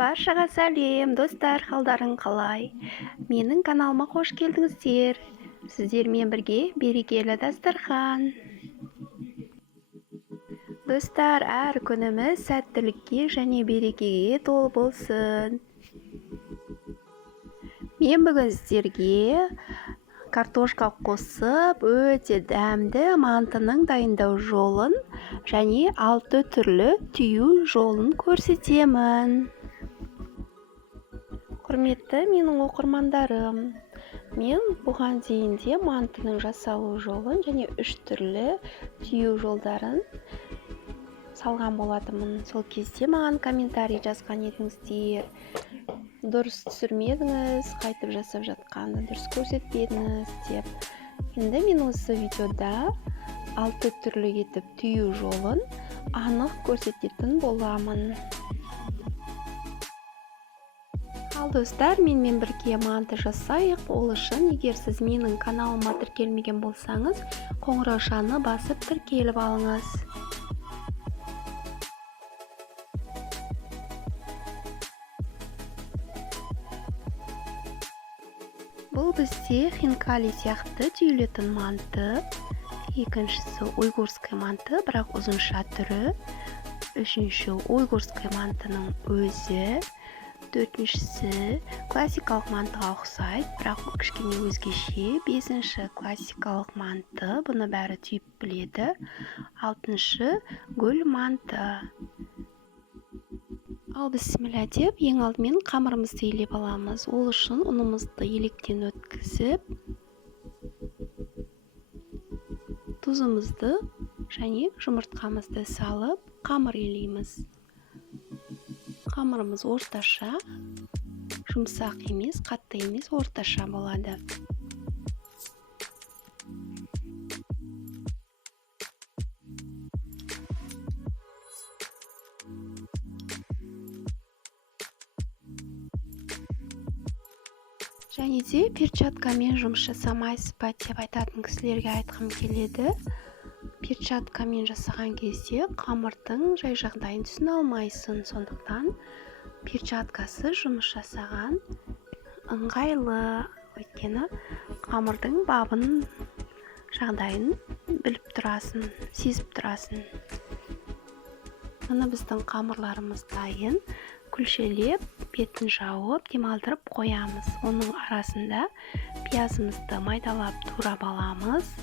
Баршаға сәлем, достар, қалдарың қалай? Менің каналыма қош келдіңіздер. Сіздермен бірге берекелі дастархан. Достар, әр күніміз сәттілікке және берекеге толы болсын. Мен бүгін сіздерге картошка қосып, өте дәмді мантының дайындау жолын және 6 түрлі түю жолын көрсетемін. Құрметті менің оқырмандарым, мен бұған дейін де мантының жасалу жолын және 3 түрлі түю жолдарын салған болатынмын. Сол кезде маған комментарий жазған едіңіздер. Дұрыс түсірмедіңіз, қайтып жасап жатқанды дұрыс көрсетпедіңіз деп. Енді мен осы видеода 6 түрлі етіп түю жолын анық көрсететін боламын. Ал достар, менімен бірге манты жасайық. Ол үшін, егер сіз менің каналыма тіркелмеген болсаңыз, қоңыраушаны басып тіркеліп алыңыз. Бұл бізде хинкали сияқты түйілетін манты. Екіншісі уйгурский манты, бірақ ұзынша түрі. Үшінші уйгурский мантының өзі. Төртіншісі классикалық мантыға ұқсайды, бірақ кішкене өзгеше. Бесінші классикалық манты, бұны бәрі түйіп біледі. Алтыншы гүл манты. Ал бісміллә деп, ең алдымен қамырымызды елеп аламыз. Ол үшін ұнымызды електен өткізіп, тұзымызды және жұмыртқамызды салып, қамыр елейміз. Қамырымыз орташа, жұмсақ емес, қатты емес, орташа болады. Және де перчаткамен жұмыс жасамайсыз ба деп айтатын кісілерге айтқым келеді. Перчаткамен жасаған кезде қамырдың жай жағдайын түсіне алмайсың. Сондықтан перчаткасы жұмыс жасаған ыңғайлы. Өйткені қамырдың бабын жағдайын біліп тұрасың, сезіп тұрасың. Мына біздің қамырларымыз дайын. Күлшелеп, бетін жауып, демалдырып қоямыз. Оның арасында пиязымызды майдалап турап аламыз.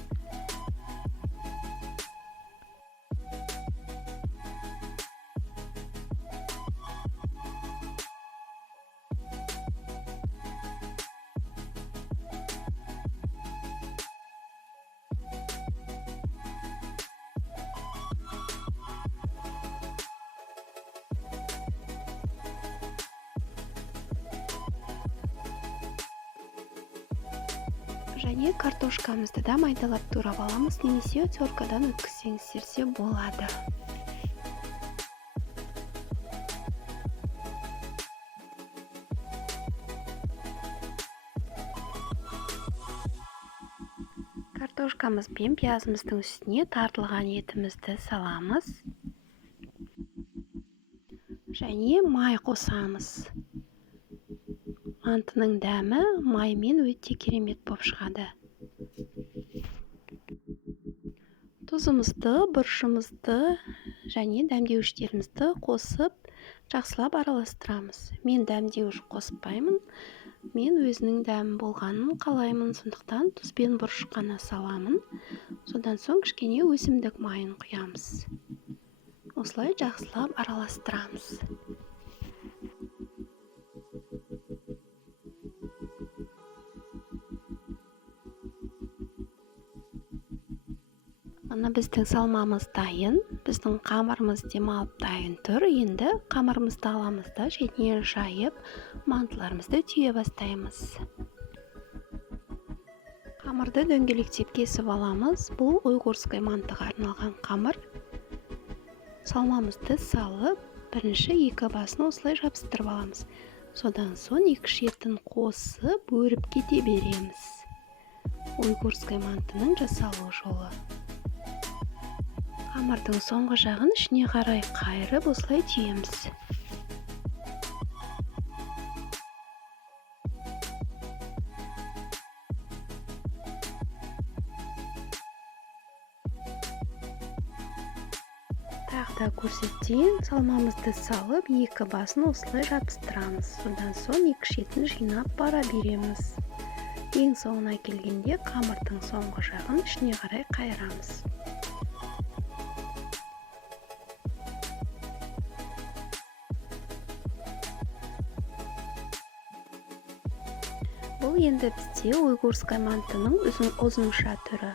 Және картошкамызды да майдалап турап аламыз, немесе теркадан өткізсеңіздер де болады. Картошкамыз бен пиязымыздың үстіне тартылған етімізді саламыз. Және май қосамыз. Мантының дәмі маймен өте керемет болып шығады. Тұзымызды, бұрышымызды және дәмдеуіштерімізді қосып, жақсылап араластырамыз. Мен дәмдеуіш қоспаймын. Мен өзінің дәмі болғанын қалаймын. Сондықтан тұз бен бұрыш қана саламын. Содан соң кішкене өсімдік майын құямыз. Осылай жақсылап араластырамыз. Мына біздің салмамыз дайын, біздің қамырымыз демалып дайын тұр. Енді қамырымызды аламыз да және жайып, мантыларымызды түйе бастаймыз. Қамырды дөңгелектеп кесіп аламыз. Бұл уйгурский мантыға арналған қамыр. Салмамызды салып, бірінші екі басын осылай жабыстырып аламыз. Содан соң екі шетін қосып, өріп кете береміз. Уйгурский мантының жасалу жолы. Қамырдың соңғы жағын ішіне қарай қайырып осылай түйеміз. Тағы да көрсетейін. Салмамызды салып, екі басын осылай жабыстырамыз. Содан соң екі шетін жинап бара береміз. Ең соңына келгенде қамырдың соңғы жағын ішіне қарай қайырамыз. Бұл енді бізде уйғурская мантының ұзынша түрі.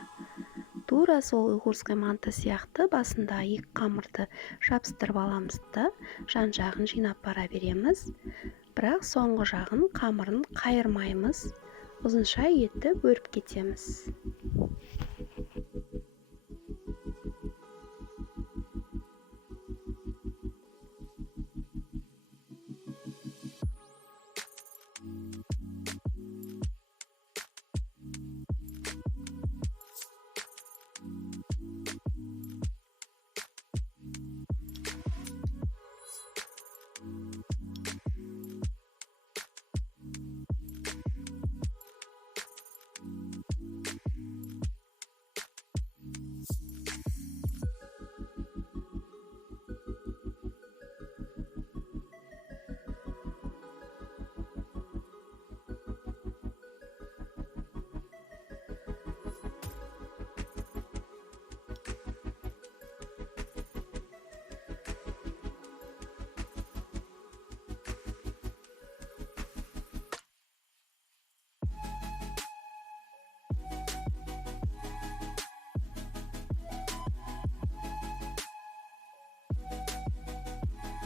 Тура сол уйғурская манты сияқты басында екі қамырды жабыстырып аламыз да, жан жағын жинап бара береміз. Бірақ соңғы жағын қамырын қайырмаймыз, ұзынша етіп өріп кетеміз.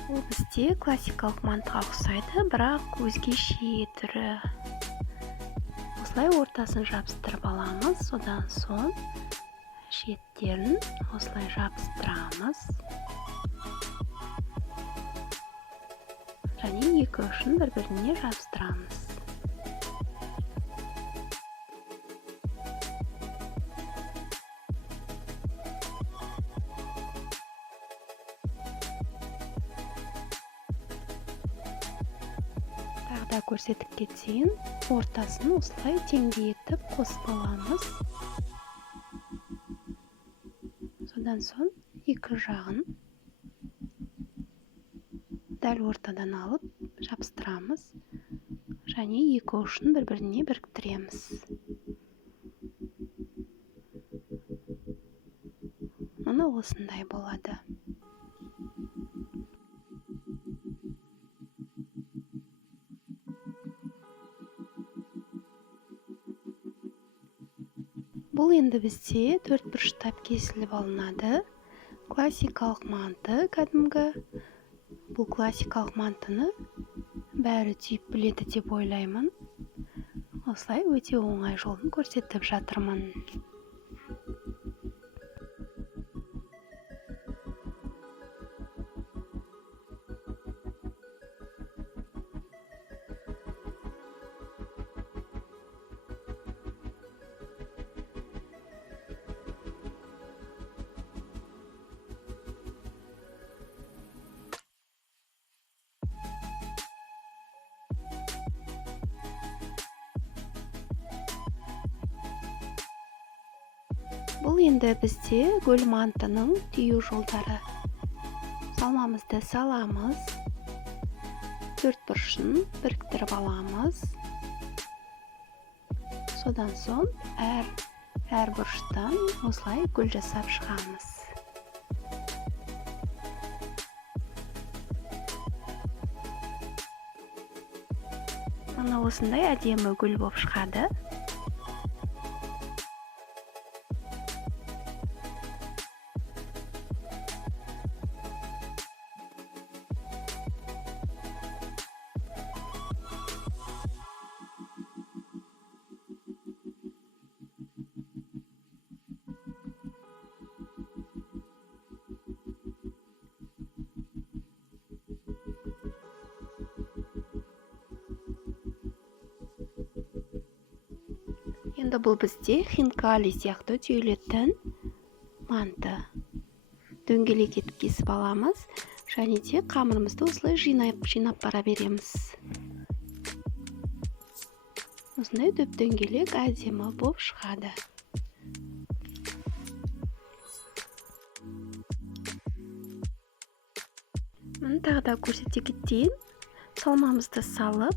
Бұл бізде классикалық мантыға ұқсайды, бірақ өзгеше түрі. Осылай ортасын жабыстырып аламыз, содан соң шеттерін осылай жабыстырамыз. Және екі ұшын бір-біріне жабыстырамыз. Тағы көрсетіп кетейін, ортасын осылай теңдей қосып аламыз. Содан соң екі жағын дәл ортадан алып жабыстырамыз. Және екі ұшын бір-біріне біріктіреміз. Мұны осындай болады. Бұл енді бізде төрт бұрыштап кесіліп алынады. Классикалық манты кәдімгі. Бұл классикалық мантыны бәрі түйіп біледі деп ойлаймын. Осылай өте оңай жолын көрсетіп жатырмын. Бұл енді бізде гүл мантының түйу жолдары. Салмамызды саламыз. Төрт бұрышын біріктіріп аламыз. Содан соң әр бұрыштан осылай гүл жасап шығамыз. Мына осындай әдемі гүл болып шығады. Енді бұл бізде хинкали сияқты түйілетін манты. Дөңгелек етіп кесіп аламыз, және де қамырымызды осылай жинап бара береміз. Осындай дөңгелек әдемі болып шығады. Тағы да көрсете кетейін. Салмамызды салып,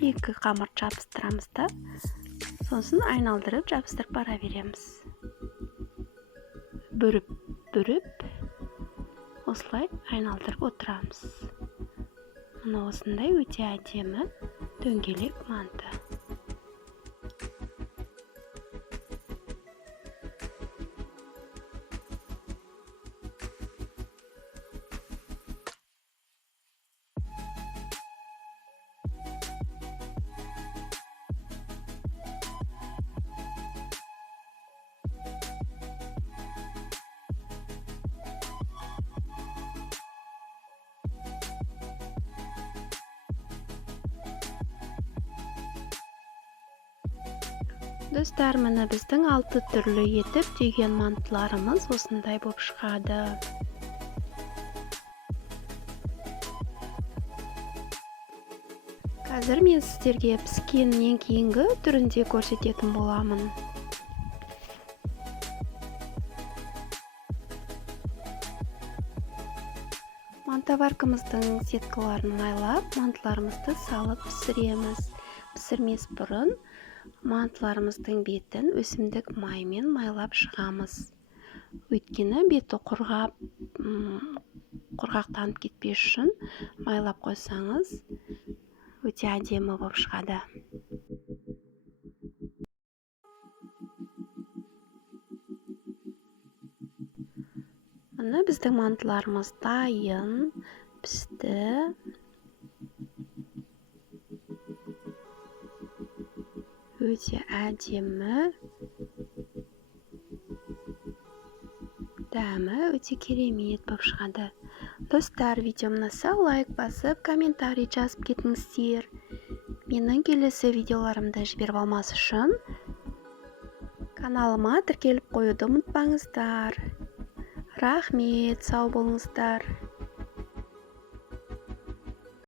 екі қамыр жабыстырамыз да, сосын айналдырып жабыстырып бара береміз. Бүріп, осылай айналдырып отырамыз. Мына осындай өте әдемі дөңгелек манты. Достар, міне біздің 6 түрлі етіп түйген мантыларымыз осындай болып шығады. Қазір мен сіздерге піскеннен кейінгі түрінде көрсететін боламын. Мантоваркамыздың сеткаларын майлап, мантыларымызды салып пісіреміз. Пісірмес бұрын мантыларымыздың бетін өсімдік маймен майлап шығамыз. Өйткені беті құрғақтанып кетпес үшін майлап қойсаңыз, өте әдемі болып шығады. Міне біздің мантыларымыз дайын, пісті. Өте әдемі, дәмі өте керемет болып шығады. Достар, видеом ұнаса лайк басып, комментарий жазып кетіңіздер. Менің келесі видеоларымды жіберіп алмас үшін каналыма тіркеліп қоюды ұмытпаңыздар. Рахмет, сау болыңыздар.